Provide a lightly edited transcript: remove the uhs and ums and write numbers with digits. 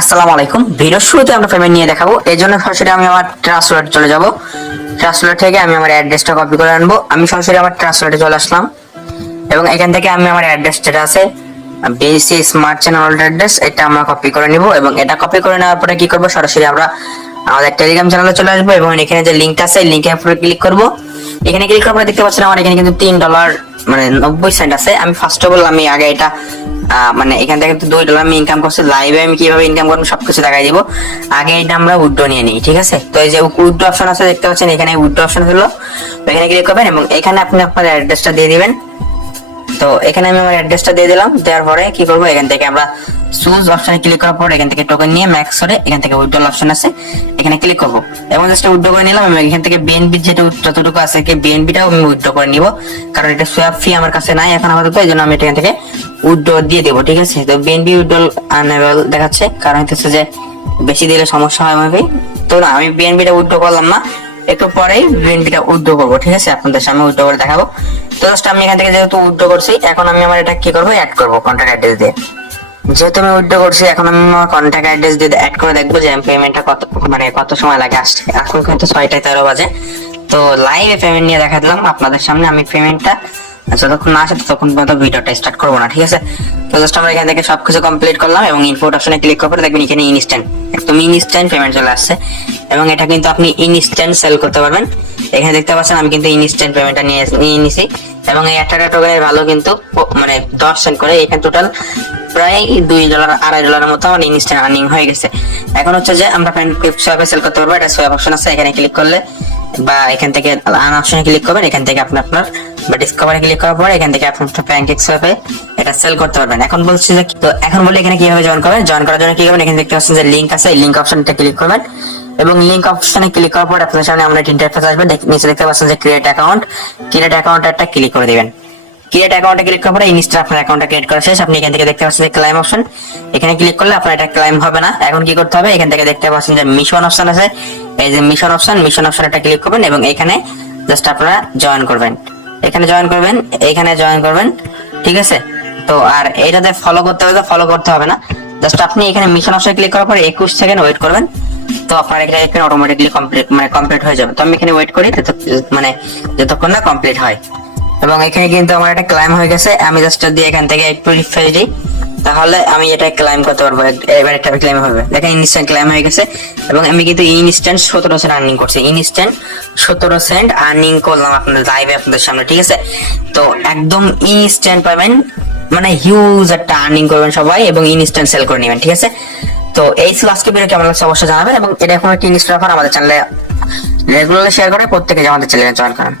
আসসালামু আলাইকুম। ভিডিওর শুরুতে আমরা পেমেন্ট নিয়ে দেখাবো, এই জন্য সরাসরি আমি আমার ট্রান্সলেটে চলে যাব। ট্রান্সলেট থেকে আমি আমার অ্যাড্রেসটা কপি করে আনবো। আমি সরাসরি আমার ট্রান্সলেটে চলে আসলাম এবং এখান থেকে আমি আমার অ্যাড্রেস যেটা আছে BSc smart channel old address, এটা আমরা কপি করে নিব এবং এটা কপি করে নেওয়ার পরে কি করব, সরাসরি আমরা আমাদের টেলিগ্রাম চ্যানেলে চলে আসবো এবং এখানে যে লিংকটা আছে লিংকের উপরে ক্লিক করব। এখানে ক্লিক করার পরে দেখতে পাচ্ছেন আমার এখানে কিন্তু $3 মানে 90 সেন্ট আছে। আমি ফার্স্ট অফ অল আমি আগে এটা মানে এখান থেকে $2 আমি ইনকাম করছি। লাইভে আমি কিভাবে ইনকাম করবো সবকিছু দেখাই দিব। আগে এটা আমরা উইথড্র নিয়ে নিই, ঠিক আছে? তো এই যে উইথড্র অপশন আছে দেখতে পাচ্ছেন, এখানে উইথড্র অপশন হলো, এখানে ক্লিক করবেন এবং এখানে আপনি আপনার অ্যাড্রেসটা দিয়ে দিবেন। তো এখানে আমি আমার অ্যাড্রেসটা দিয়ে দিলাম। দেওয়ার পরে কি করবো, এখান থেকে আমরা চুজ অপশনে ক্লিক করার পর এখান থেকে টোকেন নিয়ে ম্যাক্স করে এখান থেকে উইথড্রল অপশন আছে এখানে ক্লিক করবো এবং জাস্ট উইথড্র করে নিলাম। এবং এখান থেকে বিএনবি যেটা যতটুকু আছে বিএনবিটাও আমি উইথড্র করে নিব, কারণ এটা সোয়াপ ফি আমার কাছে নাই এখন আপাতত, এই জন্য আমি এখান থেকে উইথড্র দিয়ে দেবো, ঠিক আছে? তো বিএনবি উইথড্রল আনএবল দেখাচ্ছে, কারণ হচ্ছে যে বেশি দিলে সমস্যা হয় আমাকে। তো না, আমি বিএনবিটা উইথড্র করলাম না, একটু পরেই বিএনপিটা উইথড্র করবো, ঠিক আছে? আপনাদের সামনে উইথড্র করে দেখাবো। তো জাস্ট আমি এখান থেকে যেহেতু উইথড্র করছি, এখন আমি আমার এটা কি করবো, অ্যাড করবো কন্ট্যাক্ট অ্যাড্রেস দিয়ে। যেহেতু আমি উইথড্র করছি, এখন আমি আমার কন্ট্যাক্ট অ্যাড্রেস দিয়ে অ্যাড করে দেখবো যে পেমেন্টটা কত সময় লাগে আসতে। এখন কিন্তু 6:13 বাজে। তো লাইভে পেমেন্ট নিয়ে দেখা দিলাম আপনাদের সামনে। আমি পেমেন্টটা যতক্ষণ না আসে ততক্ষণ পর্যন্ত ভিডিওটা স্টার্ট করবো না, ঠিক আছে? তো জাস্ট আমরা এখান থেকে সবকিছু কমপ্লিট করলাম এবং ইনপুট অপশনে ক্লিক করে দেখবেন এখানে ইনস্ট্যান্ট, একদম ইনস্ট্যান্ট পেমেন্ট চলে আসছে এবং এটা কিন্তু আপনি ইনস্ট্যান্ট সেল করতে পারবেন। এখানে দেখতে পাচ্ছেন আমি কিন্তু ইনস্ট্যান্ট পেমেন্টটা নিয়ে নিছি এবং এই একটা টোকেনের ভ্যালু কিন্তু মানে 10 সেন্ট করে। এখানে টোটাল প্রায় $2 $2.5 মতো আমার ইনস্ট্যান্ট আর্নিং হয়ে গেছে। এখন হচ্ছে যে আমরা সোয়াপে সেল করতে পারবো। এটা সোয়াপ অপশন আছে, এখানে ক্লিক করলে বা এখান থেকে আর্ন অপশনে ক্লিক করবেন, এখান থেকে আপনার বা ডিসকভারে ক্লিক করার পর এখান থেকে আপনার প্যানকেক সোয়াপে এটা সেল করতে পারবেন। এখন বলছি যে, তো এখন বলি এখানে কিভাবে জয়েন করবেন। জয়েন করার জন্য কি করবেন, এখানে দেখতে পাচ্ছেন যে লিংক আছে, এই লিংক অপশনটা ক্লিক করবেন এবং লিংক অপশনে ক্লিক করার পর আপনাদের সামনে আমরা ইন্টারফেস আসবে। নিচে দেখতে পাচ্ছেন যে ক্রিয়েট অ্যাকাউন্ট একটা ক্লিক করে দিবেন। ক্রিয়েট অ্যাকাউন্টে ক্লিক করার পরে ইনস্টা আপনার অ্যাকাউন্টটা ক্রিয়েট করা শেষ। আপনি এখান থেকে দেখতে পাচ্ছেন যে ক্লাইম অপশন, এখানে ক্লিক করলে আপনার এটা ক্লাইম হবে না। এখন কি করতে হবে, এখান থেকে দেখতে পাচ্ছেন যে মিশন অপশন আছে, এই যে মিশন অপশন একটা ক্লিক করবেন এবং এখানে জাস্ট আপনারা জয়েন করবেন, এখানে জয়েন করবেন, ঠিক আছে? তো আর এটাতে ফলো করতে হবে, ফলো করতে হবে না, জাস্ট আপনি এখানে মিশন অপশনে ক্লিক করার পর 21 সেকেন্ড ওয়েট করবেন। তো আপনার এখানে অটোমেটিকলি কমপ্লিট হয়ে যাবে। তো আমি এখানে ওয়েট করি যতক্ষণ না কমপ্লিট হয় এবং এখানে কিন্তু আমার এটা ক্লাইম হয়ে গেছে। আমি জাস্ট দিয়ে এখান থেকে একটু রিফ্রেশ দিই, তাহলে আমি এটা ক্লাইম করতে পারবো। এবার এটা ক্লাইম হবে, দেখেন ইনস্ট্যান্ট ক্লাইম হয়ে গেছে এবং আমি কিন্তু ইনস্ট্যান্ট 17 সেন্ট আর্নিং করছি। ইনস্ট্যান্ট 17 সেন্ট আর্নিং করলাম আপনাদের লাইভে আপনাদের সামনে, ঠিক আছে? তো একদম ইনস্ট্যান্ট পাবেন, মানে হিউজ একটা আর্নিং করবেন সবাই এবং ইনস্ট্যান্ট সেল করে নেবেন, ঠিক আছে? তো এই ছিল আজকে ভিডিও, কেমন লাগছে অবশ্যই জানাবেন এবং এটা এখন একটি ইনস্ট্যান্ট আমাদের চ্যানেলে রেগুলারলি শেয়ার করে প্রত্যেকে আমাদের চ্যানেলে জয়েন করেন।